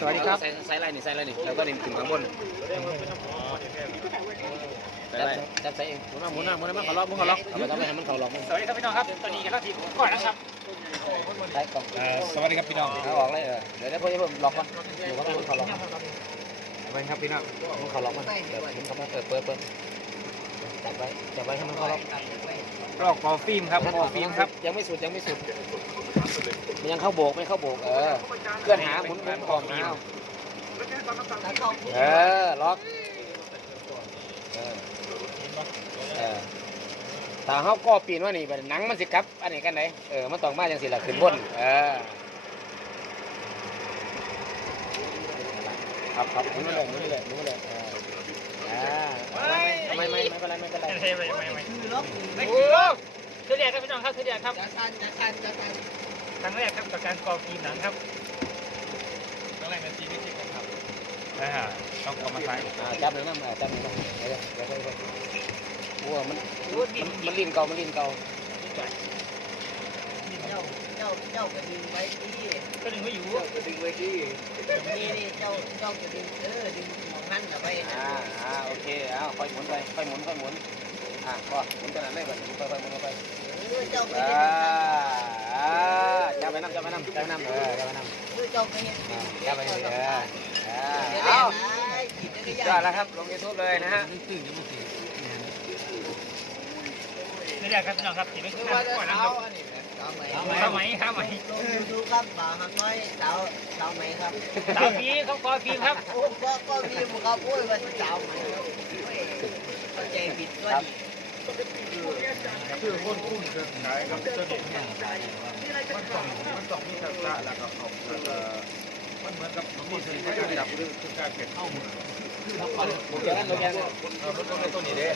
สวัสดีครับ ใส่ใส่อะไรนี่ใส่อะไรนี่แล้วก็นี่ขึ้นข้างบนใส่อะไรจับใส่เองหมุนมาหมุนมาหมุนหน้ามาเขาล็อกมึงเขาล็อกเอาไปทำให้มันเขาล็อกสวัสดีครับพี่น้องครับตอนนี้กำลังทีผมก่อนนะครับใส่กล่องสวัสดีครับพี่น้องเอาออกเลยเดี๋ยวเดี๋ยวพ่อจะเพิ่มล็อกก่อนเดี๋ยวก็มึงเขาล็อกสวัสดีครับพี่น้องมึงเขาล็อกมันเปิดมึงเขามาเปิดเปิดเปิดจับไว้จับไว้ให้มันเขาล็อกรอกกอฟิล์มครับกอฟิล์มครับยังไม่สุดยังไม่สุด ยังเข้าโบกไม่เข้าโบกเออเคลื่อนหาหมุนหมุนกล่องเอาเออล็อกเออเออถ้าเขาก็ปีนว่านี่บัดหนังมันสิกลับ อันนี้กันไหนเออมันต้องมาจังสิล่ะขึ้นบนเออครับครับหมุนไปเลยหมุนไปเลยหมุนไปเลยเอออ่าไม่ไม่ไม่เป็นไรไม่เป็นไรไม่ไม่ไม่ไม่ไม่คือเดียครับพี่น้องครับคือเดียครับค รั้งแรกครับกับการกรอบทีมหนังครับครั้งแรกในชีวิตที่ผมทำนะฮะต้องเอามาใช้อ่าจับหนึ่งน้ำอ่าจับหนึ่งน้ำเดี๋ยวเดี๋ยวเดี๋ยวเดี๋ยวโอ้มันมันมันลิ้นเก่ามันลิ้นเก่าเจ้าเจ้าเจ้ากระดิ่งไว้ที่ก็ดึงไม่อยู่นี่นี่เจ้าเจ้ากระดิ่งเออดึงมองนั่นน่ะไว้อ่าอ่าโอเคเอาค่อยหมุนไปค่อยหมุนค่อยหมุนอ่าก็หมุนขนาดไหนแบบนี้ค่อยค่อยหมุนไปเออเจ้ากระอ่าดิ่งอ่า จับไปน้ำจับไปน้ำจับไปน้ำเออจับไปน้ำเออเจ้ากระดิ่งอ่าจับไปนี่เอออ่าเดี๋ยวเอาได้กินได้ยยัองดแล้วครับลงยูทูบเลยนะฮะคือเดียครับพี่น้องครับทีมไม่คืคืออว่าก่อนจะนะคเช้ารับอันนี้เช้าไหมข้าวไหมข้าวไหมดูครับบ่าวหักน้อยเช้าเช้าไหมครับสาวพีเขากรอบทีมครับโอ้ก็ก็มีบุคคลพูดว่าเช้าไหมเข้าใจผิดก็ดี คือคนคุ้นเครื่องใช้ครับตัวนี้มันต้องมันต้องมีทักษะแล้วก็เอาเอ่อมันเหมือนกับมันมีสิ่งที่จะจับคือคือการเก็บเข้ามือโอเคโอเคเออมันต้องเป็นตัวนี้เด้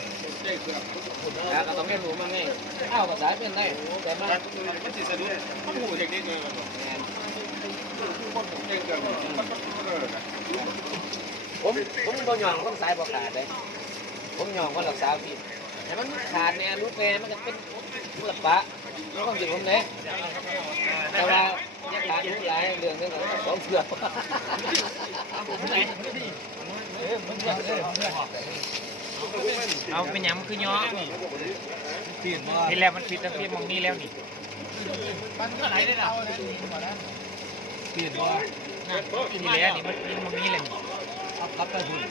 แล้วก็ต้องเรียนรู้มันไงอ้าวภาษาเป็นได้แต่มามันสิสะดุดมันหูอย่างนี้เลยคนเก่งเกินมันมันเออนะผมผมบ่ยองต้องสายบ่ขาดเลยผมยองก็รักษาพี่ แต่มันขาดเนี่ยรูปแม่มันจะเป็นมุลปะแล้วความจริงผมเนี่ยแต่ว่ายังขาดอยู่หลายเรื่องนึงสองเถื่อเอาเป็นยังมันคือย่อที่แล้วมันผิดแล้วผิดมองนี้แล้วนี่มันก็ไหลได้ละเปลี่ยนมาทีแล้วนี่มันผิดมองนี้เลยเอากลับไปหุ่น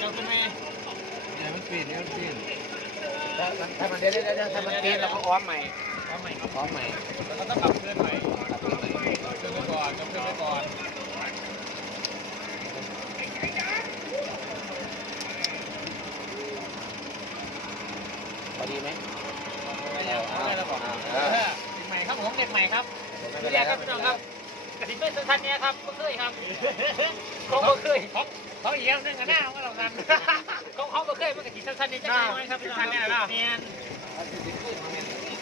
เราเป็นไงเนี่ยมันเปีนเนี่ยมันเปลี่ยนถ้ามันเดี๋ยวเดี๋ยวถ้ามันตีเราก็อ้อมใหม่เอาใหม่อ้อมใหม่แล้วก็ต้องกลับเคลื่อนใหม่เคลื่อนไปก่อนกลับเคลื่อนไปก่อนพอดีไหมได้แล้วได้แล้วบอกเออใหม่ครับผมเด็กใหม่ครับเรียกครับพี่น้องครับกระถิ่นเป็นสั้นๆเนี่ยครับเพิ่งเคยครับเขาเพิ่งเคยเขาเขาเยี่ยมนึงกันหน้าเขาเรา กันเขาเขาเพิ่งเคยมันกระถิ่นสั้นๆนี่จะง่ายครับพี่น้องเนี่ยนะเนี่ย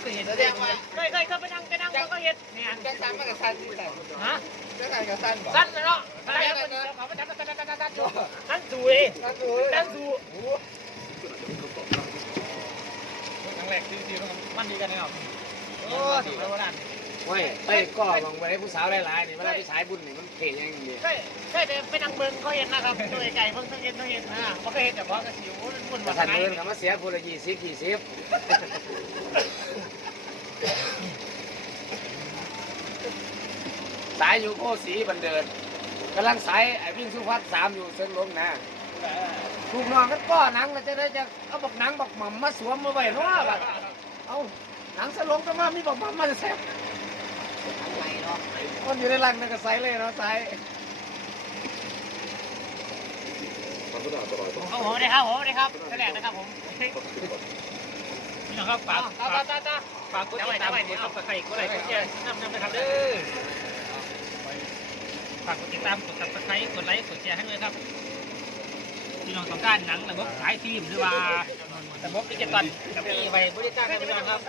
เคยเห็นแสดงว่าเคยเคยเคยไปนั่งไปนั่งเขาก็เห็นเนี่ยแกสั้นมันก็สั้นที่ไหนฮะแกสั้นก็สั้นบ่สั้นเลยเนาะอะไรกันเขาไม่ทำสั้นสั้นสั้นสั้นสั้นสวยสั้นดูสั้นสูครั้งแรกที่ที่ต้องมันดีกันเนาะโอ้ดีแล้วนั่น ไม่ไปก็มองไปให้ผู้สาวหลายๆนี่เวลาไปสายบุญนี่มันเท่ยังไงเคยเคยไปนั่งเบิ้งเขาเห็นนะครับตัวไก่เบิ้งเขาเห็นเขาเห็นอ่าเขาเคยเห็นแต่พอกระสิวมันมุ่นกระว่าสันไงเดินกับมาเสียคนละยี่สิบยี่สิบสายอยู่โคสีบันเดินกำลังสายไอ้วิ่งสุพัฒน์สามอยู่เส้นลงนะถูกน้องกันก็หนังแล้วจะได้จะเอาบอกหนังบอกหม่ำมาสวมมาไว้เนาะแบบเอาหนังสลงก็มามีบอกหม่ำมาจะแซ่บ ไหนเนาะมันอยู่ในรังนั่นก็ใส่เลยเนาะใส่เขาผมได้ครับผมได้ครับแสดงนะครับผมนี่นะครับฝากฝากฝากกดติดตามกดซับสไครต์กดไลค์กดแชร์นำนำนะครับเด้อฝากกดติดตามกดซับสไครต์กดไลค์กดแชร์ให้เลยครับพี่น้องต้องการหนังระบบขายฟิล์มหรือว่าระบบดิจิตอลกับมีไว้บริการให้พี่น้องครับ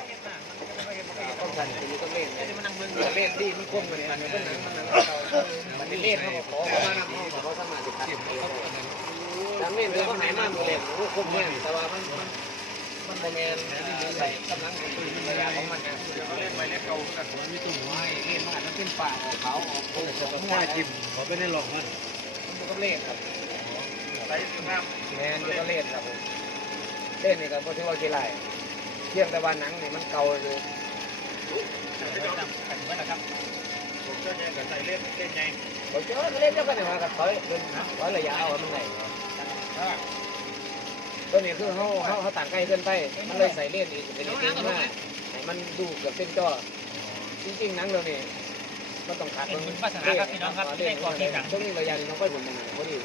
กันไปอยู่ต้องเล่นจะมานั่งเบิ่งเล่นดีมันคมกว่านี้มันเป็นหนังมันหนังมันเล่นเขาขอเขามานำเขาเขาสมัครติตั้งทำเล่นเดี๋ยวเขาหายมากเลยโอ้คมแน่แต่ว่ามันมันโมเมนใส่กำลังของปืนระยะของมันนะเดี๋ยเขาเล่นไปเล่นเก่ากันมันมีตุ่มไม้เล่นมากมันเป็นป่าออกเขาออกโค้งออง่ายจิ้มเขาไม่ได้หลอกมันมันก็เล่นครับใส่ถึงน้ำแมนก็เล่นครับผมเล่นนี่ก็บ่ถือว่ากี่ไรเพียงแต่ว่าหนังนี่มันเก่าเลย ก็ใส่เล่นเล่นไงผมเจอเล่นเจ้ากันเนี่ยมากับถอยเดินระยะเอามันไหนตัวนี้คือเขาเขาเขาต่างใกล้เกินไปมันเลยใส่เล่นอีกเป็นอีกมากให้มันดูเกือบเส้นจอจริงๆหนังเราเนี่ยมันต้องขาดตรงนี้ตรงนี้ระยะนี้น้องค่อยบุญมันพอดี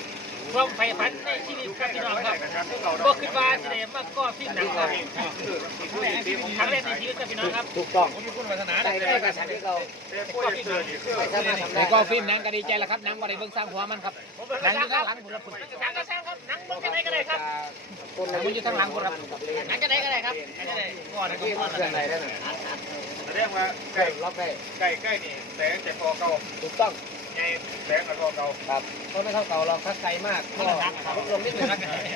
ความไฟฝันในชีวิตครับพี่น้องครับนะครับที่เราก็คือว่าสิได้มาก่อฟิล์มหนังครับครั้งแรกในชีวิตครับพี่น้องครับถูกต้องผมมีคุณวัฒนาใส่ใกล้กับฉากที่เราเต้ป่วยเจอนี่คือไม่สามารถทำได้แต่ก็ฟิล์มหนังก็ดีใจแล้วครับหนังว่าได้เบิ่งสร้างหัวมันครับผมเป็นหนังช่าองยู่คข้ารับงหลังบุรพุทธหนังก็ช่างครับหนังมันจะไหนก็ได้ครับคนเราอยู่ทั้งหลังคนรับหนังจะไหนก็ได้ครับหนังจะไหนก่อนนะที่เคลื่อนไหนได้น่ะแสดงว่าใกล้ไก่ล็อกได้ไก่ใกล้นี่แสงจะพอเก่าถูกต้อง ไงแสงกับพอเก่าครับก็ไม่เท่าเก่าเราถ้าไกลมากก็ลดลงนิดนึง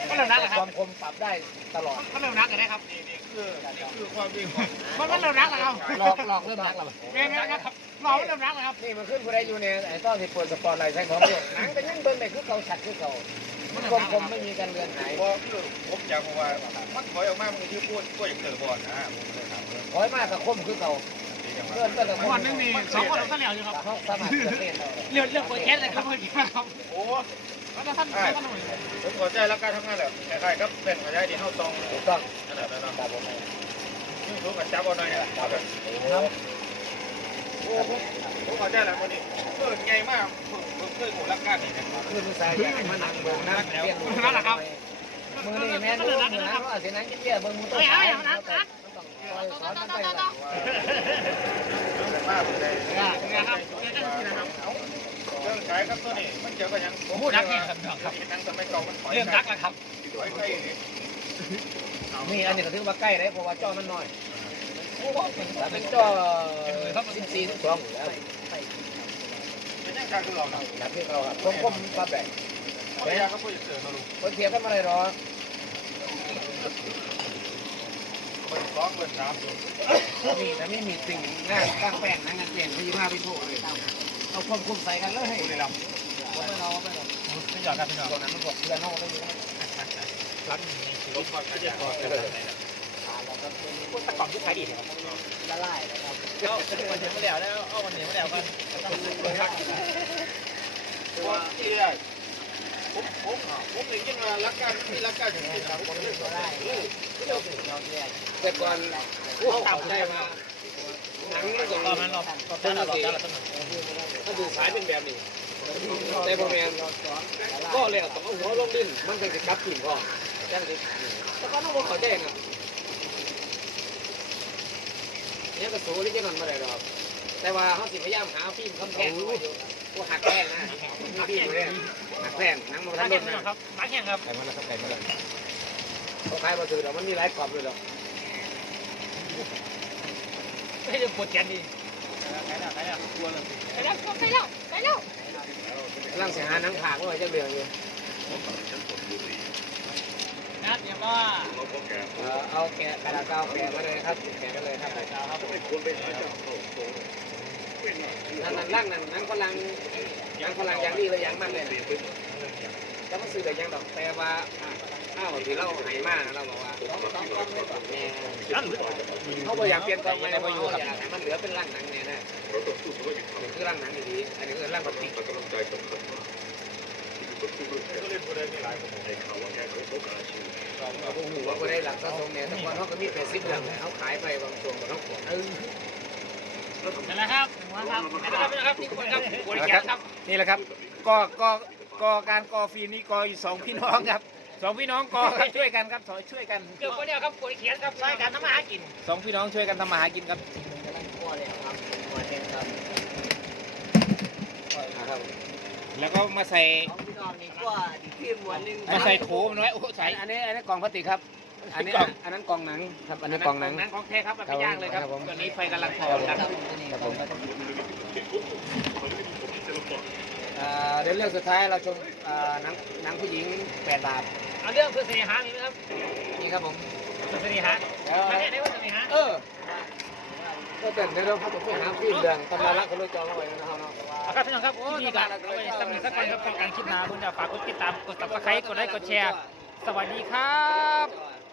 ก็เริ่มนักแล้วคครับวามคมปรับได้ตลอดก็เริ่มนักกันได้ครับนี่นี่คือนี่คือความดีของมันก็เริ่มนักแล้วครับหลอกหลอกเริ่มรักแล้วเรียนนะครับเราเริ่มนักแล้วครับนี่มันขึ้นผู้ใดอยู่ในไอ้ต้อนที่เปิดสปอร์ตไลท์ใช้ของด้วยหนังก็ยังเบิ่งได้คือเก่าชัดคือเก่ามันคมคมไม่มีการเลือนหายพอคือผมอยากบอกว่ามันถอยออกมามันคือพูดก็อยากเจอบอลนะผมเลยถามเรื่องถอยมากกับคมคือเก่านี้จังห วะเลื่อนก็กับคนนึงนี่สองคนเราเสียอยู่ครับเขาสามารถเลื่อนเล่นเราเรื่องเรื่องโปรเจกต์เลยครับเมื่อกี้ครับโอ้แล้วท่านท่านหนุ่ยผมขอใจแล้วการทำงานแหละใครก็เป็นขยายที่เข้าตรงถูกต้องขนาดนั้นนะครับผมนี่รู้กับจับเอาหน่อยครับโอ้ผมผมขอใจแล้ววันนี้เปิดไงมากผมเคยหมูรักกันนี่นะคือผู้ชายอยากให้มานั่งเบิ่นะเปลี่ยนรูปมือนี่แม่ดูมือนะเขาอาจจะนั่งกินเบียร์เบิ่งมือต้น สายมันต้องคอยสอนกันไปละมากเลยนะครับนะครับเครื่องขายครับตัวนี้มันเกี่ยวกับยังพูดนักนี่ครับครับนังสมัยก่ามันถอยเรื่องนักแล้วครับถอยใกล้นี่นี่อันนี้ก็ถือว่าใกล้ได้เพราะว่าจอมันน้อยแต่เป็นจอสิบสี่สิบสองแล้วเป็นยังการคือเราเนาะแบที่เราครับคมคมปลาแบกพยายามก็พูดเสือมาลูกคนเทียบกันมาเลยหรอ ปิดสองเปิดสามมีแต่ไม่มีสิ่งงานตั้งแป้งนะงานเปลี่ยนที่มาเป็นโถเลยเอาคมคมใส่กันเลยบุรีรัมย์ผมไม่เอาไม่เอาไม่หยอกครับพี่น้องตัวนั้นมันบอกเพื่อนนอกไม่มีรักลบก่อนก็จะก่อนตะกองที่ขายดีครับละลายนะครับเอาวันนี้มาแล้วแล้วเอาวันนี้มาแล้วกันตัวที่ได้ ผมผมผมเองยังรักกันที่รักกันอย่างนี้ครับผมเลยสอนได้แต่ก่อนเขาเอาได้มาหนังมันก็ตอนนั้นเราตอนนั้นเราเราต้องถ้าดูสายเป็นแบบนี้แต่พอแมนก็เลยต้องเอาหัวลงดินมันจะกลับขึ้นก่อนจังสิแต่ก็ต้องเขาแจ้งอะเนี่ยกระสูที่จะมันมาได้หรอกแต่ว่าเขาสิพยายามหาฟิล์มคำแพงพว กหักแพงนะหักแพงเลยหักแพงนั่งมันนัทันแข่โดงนะครับนักแข่งครับไก่มาแล้วครับไก่มาแล้วเขาขายมาซื้อแต่มันมีหลายกรอบเลยหรอไม่ได้ปวดแขนดีใครแล้วใครแล้วกลัวเลยใครแล้วใครแล้วใครแล้วกำลังเสียหาหนังผากด้วยจะเรื่องอยู่นัดเนี่ยว่าเอาแกะกระดาษเก้าแกะมาเลยครับแกะมาเลยครับ นั่นนั่นร่างนั่นนั่นกำลังยังกำลังยังดีเลยยังมากเลยจะมาซื้อแต่ยังดอกแต่ว่าข้าวที่เราหายมากเราบอกว่าเขาบอกอยากเปลี่ยนกองไม่ได้พราอยู่อยากให้มันเหลือเป็นร่างหนังเนี่ยนะคือร่างหนังดีอันนี้คือร่างปกติก็เล่นคนได้มีหลายคนโอ้โหว่าก็ได้หลักสะสมเนี่ยแต่ก่อนเขาก็มีเป็นสิบเรื่องเขาขายไปบางช่วงเขาเออนั่ นแหละครับครับนะครับนะครับนี่คนครับปวดแขนครับนี่แหละครับก็ก็ก็การกอฟิล์มนี้กออยู่สองพี่น้องครับสองพี่น้องกอครับช่วยกันครับช่วยกันเกือบคนเดียวครับปวดแขนครับรายการทำมาหากินสองพี่น้องช่วยกันทำมาหากินครับกำลังคั่วเลยครับคั่วเต็มครับครับแล้วก็มาใส่ของพี่น้องนี่กว่าที่พิมพ์วันหนึงมาใส่โถมันไว้โอ้ใส่อันนี้อันนี้กล่องพลาสติกครับ อันนี้อันนั้นกล่องหนังครับ อันนี้กล่องหนังนั้นของแท้ครับเอาไปย่างเลยครับครับผมตอนนี้ไฟกำลังพอครับครับผมอ่าเดี๋ยวเรื่องสุดท้ายเราชมอ่าหนังหนังผู้หญิงแปดบาทเอาเรื่องเพื่อเสียหายนี่นะครับนี่ครับผมเสวัสดีฮะมาเนี่ยได้ว่าสวัสดีฮะเออก็แต่ในเราเขาต้องไปหาฟิล์มเรื่องตำราลักคนรู้จองเอาไว้นะครับเนาะเอาครับพี่น้องครับที่นี่ก็เอาไว้สำหรับสักคนครับของการคลิปหนาคุณจะฝากกดติดตามกด subscribe กดไลค์กดแชร์สวัสดีครับย